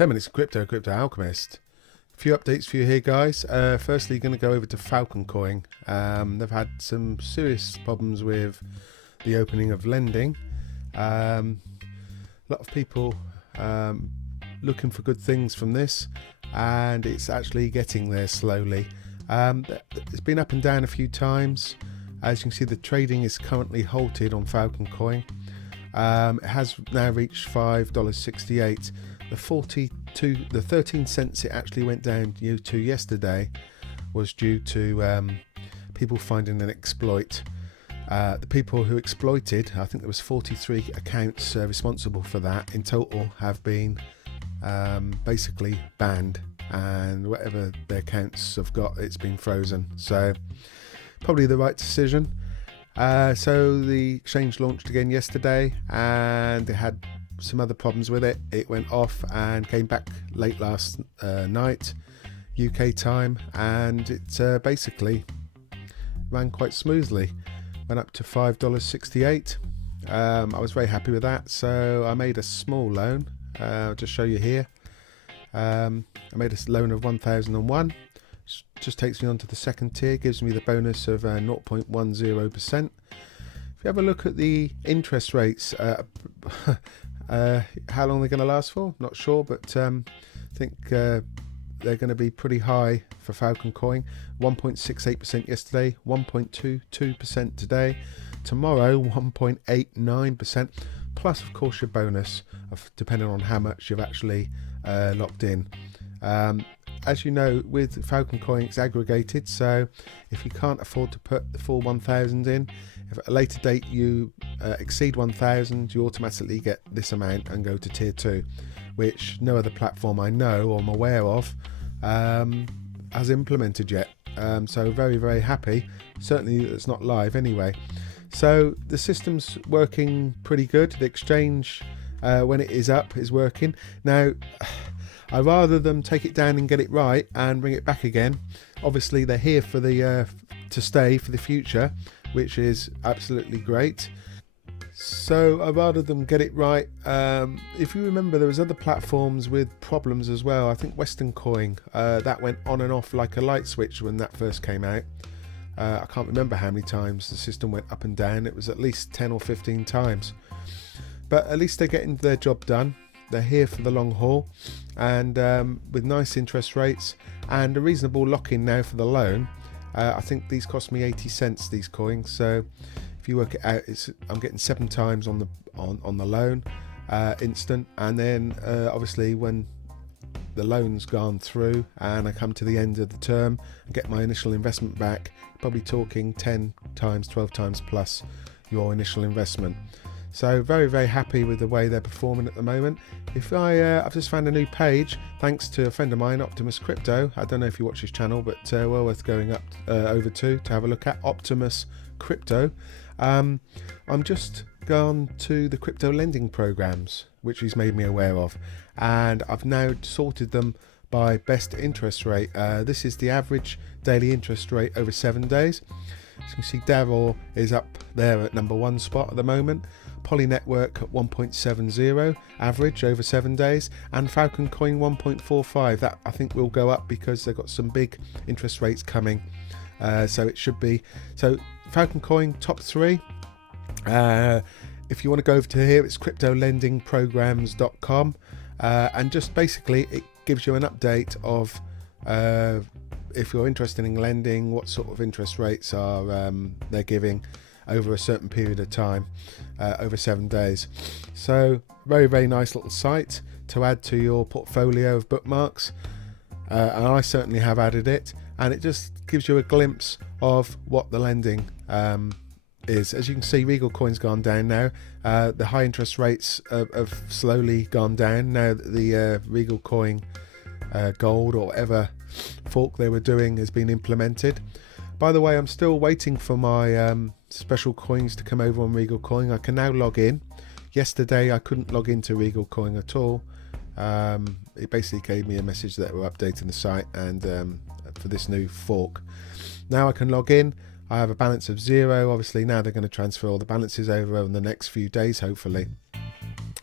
10 minutes of crypto alchemist. A few updates for you here, guys. Firstly, going to go over to Falcon Coin. They've had some serious problems with the opening of lending. A lot of people looking for good things from this, and it's actually getting there slowly. It's been up and down a few times. As you can see, the trading is currently halted on Falcon Coin. It has now reached $5.68. The 13 cents it actually went down to yesterday was due to people finding an exploit. The people who exploited, I think there was 43 accounts responsible for that in total, have been basically banned, and whatever their accounts have got, it's been frozen. So probably the right decision. So the exchange launched again yesterday, and it had some other problems with it. It went off and came back late last night UK time, and it basically ran quite smoothly. Went up to $5.68. I was very happy with that, so I made a small loan. I'll just show you here. I made a loan of 1001. Just takes me on to the second tier, gives me the bonus of 0.10%. If you have a look at the interest rates, how long they're going to last for, not sure, but I think they're going to be pretty high for Falcon Coin. 1.68% yesterday, 1.22% today, tomorrow 1.89%, plus of course your bonus of depending on how much you've actually locked in. As you know, with Falcon Coin it's aggregated, so if you can't afford to put the full 1,000 in, if at a later date you exceed 1,000, you automatically get this amount and go to tier 2, which no other platform I know or I'm aware of has implemented yet. So very, very happy. Certainly it's not live anyway. So the system's working pretty good. The exchange, when it is up, is working. Now, I'd rather them take it down and get it right and bring it back again. Obviously they're here for the to stay for the future, which is absolutely great. So I'd rather them get it right. If you remember, there was other platforms with problems as well. I think Western Coin, that went on and off like a light switch when that first came out. I can't remember how many times the system went up and down. It was at least 10 or 15 times. But at least they're getting their job done. They're here for the long haul, and with nice interest rates and a reasonable lock-in now for the loan. I think these cost me 80 cents, these coins. So if you work it out, I'm getting 7 times on the loan, instant, and then obviously when the loan's gone through and I come to the end of the term and get my initial investment back, probably talking 10 times, 12 times plus your initial investment. So very, very happy with the way they're performing at the moment. If I've just found a new page thanks to a friend of mine, Optimus Crypto. I don't know if you watch his channel, but well worth going up over to have a look at Optimus Crypto. I'm just gone to the crypto lending programs, which he's made me aware of, and I've now sorted them by best interest rate. This is the average daily interest rate over 7 days. As you can see, Daryl is up there at number 1 spot at the moment. PolyNetwork at 1.70 average over 7 days, and Falcon Coin 1.45. That I think will go up because they've got some big interest rates coming. So it should be. So Falcon Coin top 3. If you want to go over to here, it's cryptolendingprograms.com, and just basically it gives you an update of if you're interested in lending, what sort of interest rates are they're giving over a certain period of time, over 7 days. So very, very nice little site to add to your portfolio of bookmarks, and I certainly have added it, and it just gives you a glimpse of what the lending is. As you can see, Regal Coin's gone down now. The high interest rates have slowly gone down now that the Regal Coin gold or whatever fork they were doing has been implemented. By the way, I'm still waiting for my special coins to come over on Regal Coin. I can now log in. Yesterday I couldn't log into Regal Coin at all. It basically gave me a message that we're updating the site and for this new fork. Now I can log in. I have a balance of 0. Obviously now they're going to transfer all the balances over in the next few days, hopefully.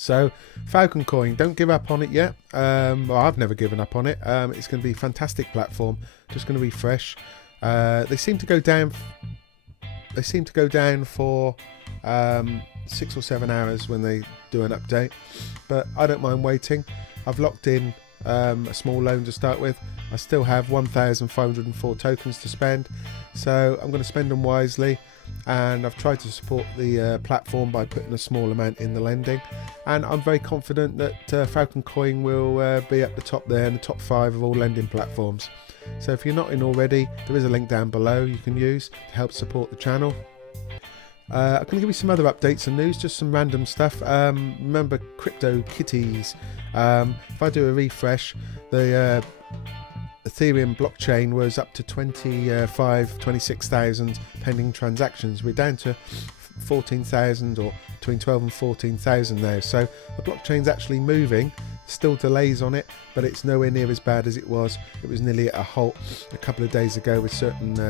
So Falcon Coin, don't give up on it yet. Well, I've never given up on it. It's going to be a fantastic platform. Just going to refresh. They seem to go down. They seem to go down for 6 or 7 hours when they do an update, but I don't mind waiting. I've locked in a small loan to start with. I still have 1,504 tokens to spend, so I'm going to spend them wisely. And I've tried to support the platform by putting a small amount in the lending, and I'm very confident that Falcon Coin will be at the top there in the top 5 of all lending platforms. So if you're not in already, there is a link down below you can use to help support the channel. I'm going to give you some other updates and news, just some random stuff. Remember crypto kitties. If I do a refresh, the Ethereum blockchain was up to 26,000 pending transactions. We're down to 14,000, or between 12 and 14,000 now. So the blockchain's actually moving. Still delays on it, but it's nowhere near as bad as it was. It was nearly at a halt a couple of days ago with certain,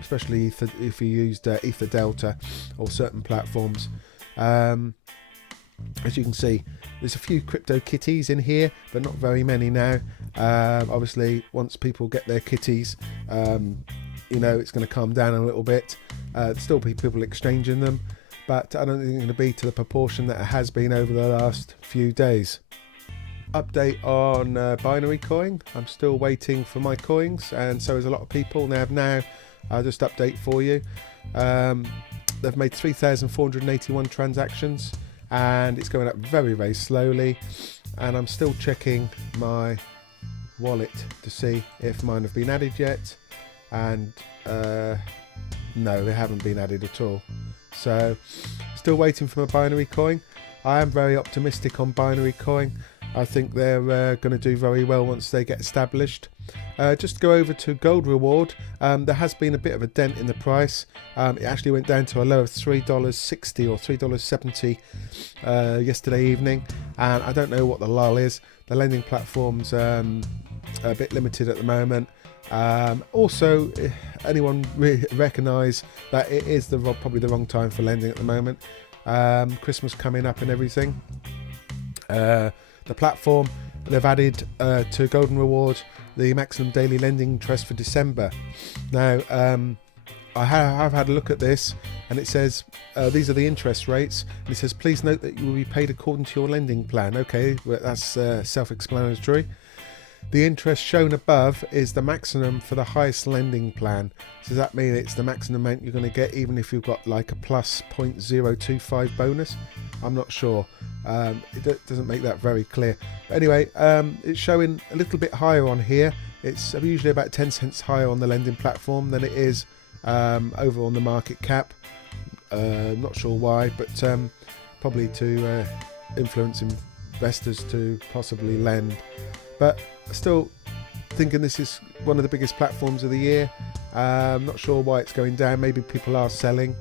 especially Ether, if you used Ether Delta or certain platforms. As you can see, there's a few crypto kitties in here, but not very many now. Obviously, once people get their kitties, you know, it's going to calm down a little bit. There'll still be people exchanging them, but I don't think it's going to be to the proportion that it has been over the last few days. Update on binary coin. I'm still waiting for my coins, and so is a lot of people. Now I'll just update for you. They've made 3,481 transactions, and it's going up very, very slowly. And I'm still checking my wallet to see if mine have been added yet, and no, they haven't been added at all. So still waiting for my binary coin. I am very optimistic on binary coin. I think they're going to do very well once they get established. Just to go over to gold reward, there has been a bit of a dent in the price. It actually went down to a low of $3.60 or $3.70 yesterday evening, and I don't know what the lull is. The lending platform's a bit limited at the moment. Also, anyone recognise that it is probably the wrong time for lending at the moment. Christmas coming up and everything. The platform, they've added to Golden Reward the maximum daily lending interest for December. Now, I have had a look at this, and it says these are the interest rates. And it says, please note that you will be paid according to your lending plan. Okay, well, that's self-explanatory. The interest shown above is the maximum for the highest lending plan. So does that mean it's the maximum amount you're going to get even if you've got like a plus 0.025 bonus? I'm not sure. It doesn't make that very clear. But anyway, it's showing a little bit higher on here. It's usually about 10 cents higher on the lending platform than it is over on the market cap. Not sure why, but probably to influence investors to possibly lend. But still thinking this is one of the biggest platforms of the year. Not sure why it's going down. Maybe people are selling.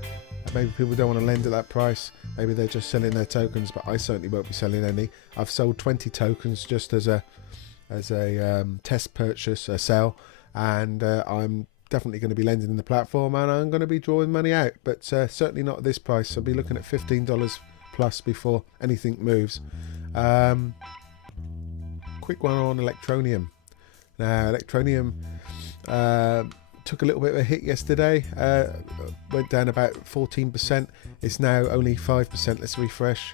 Maybe people don't want to lend at that price. Maybe they're just selling their tokens, but I certainly won't be selling any. I've sold 20 tokens just as a test purchase, a sell, and I'm definitely going to be lending in the platform, and I'm going to be drawing money out, but certainly not at this price. I'll be looking at $15 plus before anything moves. Quick one on Electroneum. Now, Electroneum took a little bit of a hit yesterday, went down about 14%. It's now only 5%. Let's refresh.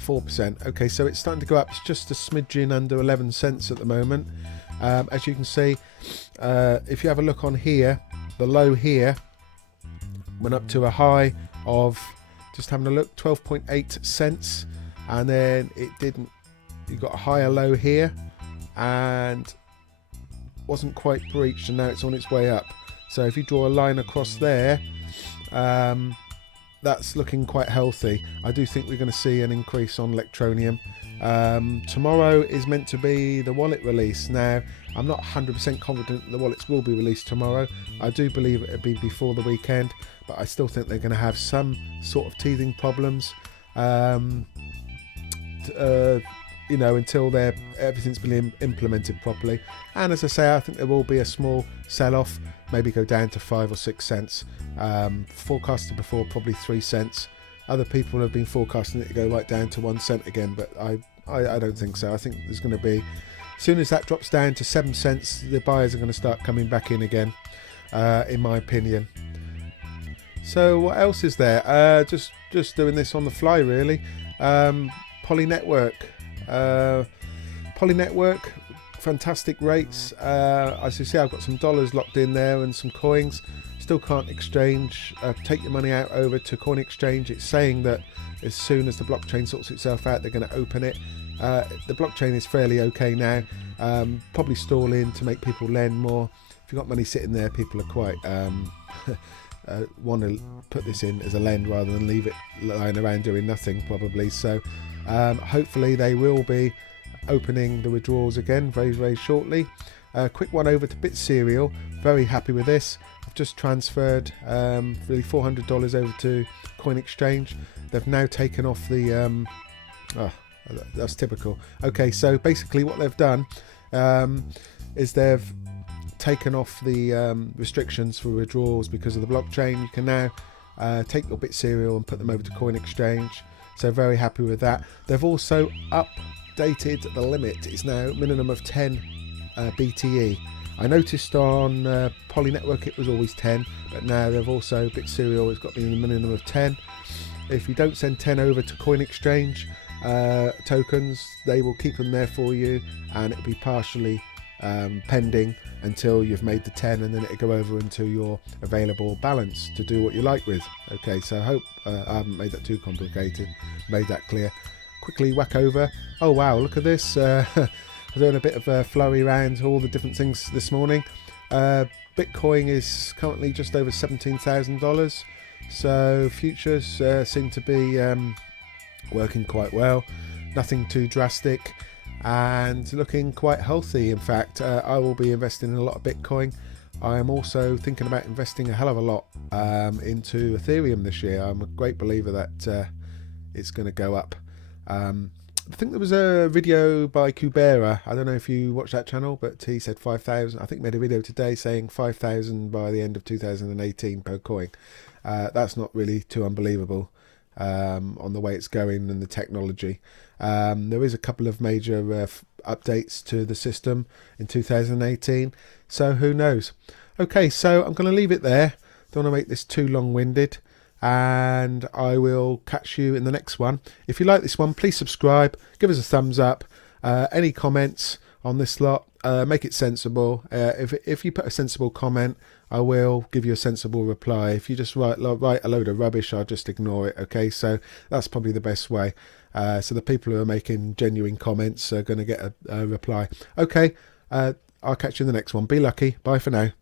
4%. Okay, so it's starting to go up. It's just a smidgen under 11 cents at the moment. As you can see, if you have a look on here, the low here went up to a high of, just having a look, 12.8 cents, and then it didn't. You got a higher low here and wasn't quite breached, and now it's on its way up. So if you draw a line across there, that's looking quite healthy. I do think we're going to see an increase on Electroneum. Tomorrow is meant to be the wallet release. Now, I'm not 100% confident the wallets will be released tomorrow. I do believe it'll be before the weekend, but I still think they're going to have some sort of teething problems. You know, until everything's been implemented properly. And as I say, I think there will be a small sell-off, maybe go down to 5 or 6 cents. Forecasted before probably 3 cents. Other people have been forecasting it to go right down to 1 cent again, but I don't think so. I think there's going to be, as soon as that drops down to 7 cents, the buyers are going to start coming back in again, in my opinion. So what else is there? Just doing this on the fly, really. PolyNetwork. PolyNetwork, fantastic rates. As you see, I've got some dollars locked in there and some coins. Still can't exchange. Take your money out over to Coin Exchange. It's saying that as soon as the blockchain sorts itself out, they're going to open it. The blockchain is fairly okay now. Probably stall in to make people lend more. If you've got money sitting there, people are quite want to put this in as a lend rather than leave it lying around doing nothing, probably. So hopefully they will be opening the withdrawals again very, very shortly. Quick one over to Bitserial. Very happy with this. I've just transferred really $400 over to Coin Exchange. They've now taken off the that's typical. Okay, so basically what they've done is they've taken off the restrictions for withdrawals because of the blockchain. You can now take your Bitserial and put them over to Coin Exchange. So very happy with that. They've also updated the limit. It's now minimum of 10 BTE. I noticed on PolyNetwork it was always 10, but now they've also, Bitserial has got the minimum of 10. If you don't send 10 over to Coin Exchange tokens, they will keep them there for you, and it'll be partially pending until you've made the 10, and then it'll go over into your available balance to do what you like with. Okay, so I hope I haven't made that too complicated, made that clear. Quickly whack over. Oh wow, look at this. I'm doing a bit of a flurry around all the different things this morning. Bitcoin is currently just over $17,000, so futures seem to be working quite well, nothing too drastic, and looking quite healthy. In fact, I will be investing in a lot of Bitcoin. I am also thinking about investing a hell of a lot into Ethereum this year. I'm a great believer that it's going to go up. I think there was a video by Kubera. I don't know if you watch that channel, but he said 5,000. I think made a video today saying 5,000 by the end of 2018 per coin. That's not really too unbelievable on the way it's going and the technology. There is a couple of major updates to the system in 2018, so who knows. Okay, so I'm going to leave it there. Don't want to make this too long-winded, and I will catch you in the next one. If you like this one, please subscribe, give us a thumbs up. Any comments on this lot, make it sensible. If you put a sensible comment, I will give you a sensible reply. If you just write a load of rubbish, I'll just ignore it. Okay, so that's probably the best way. So the people who are making genuine comments are going to get a reply. Okay, I'll catch you in the next one. Be lucky. Bye for now.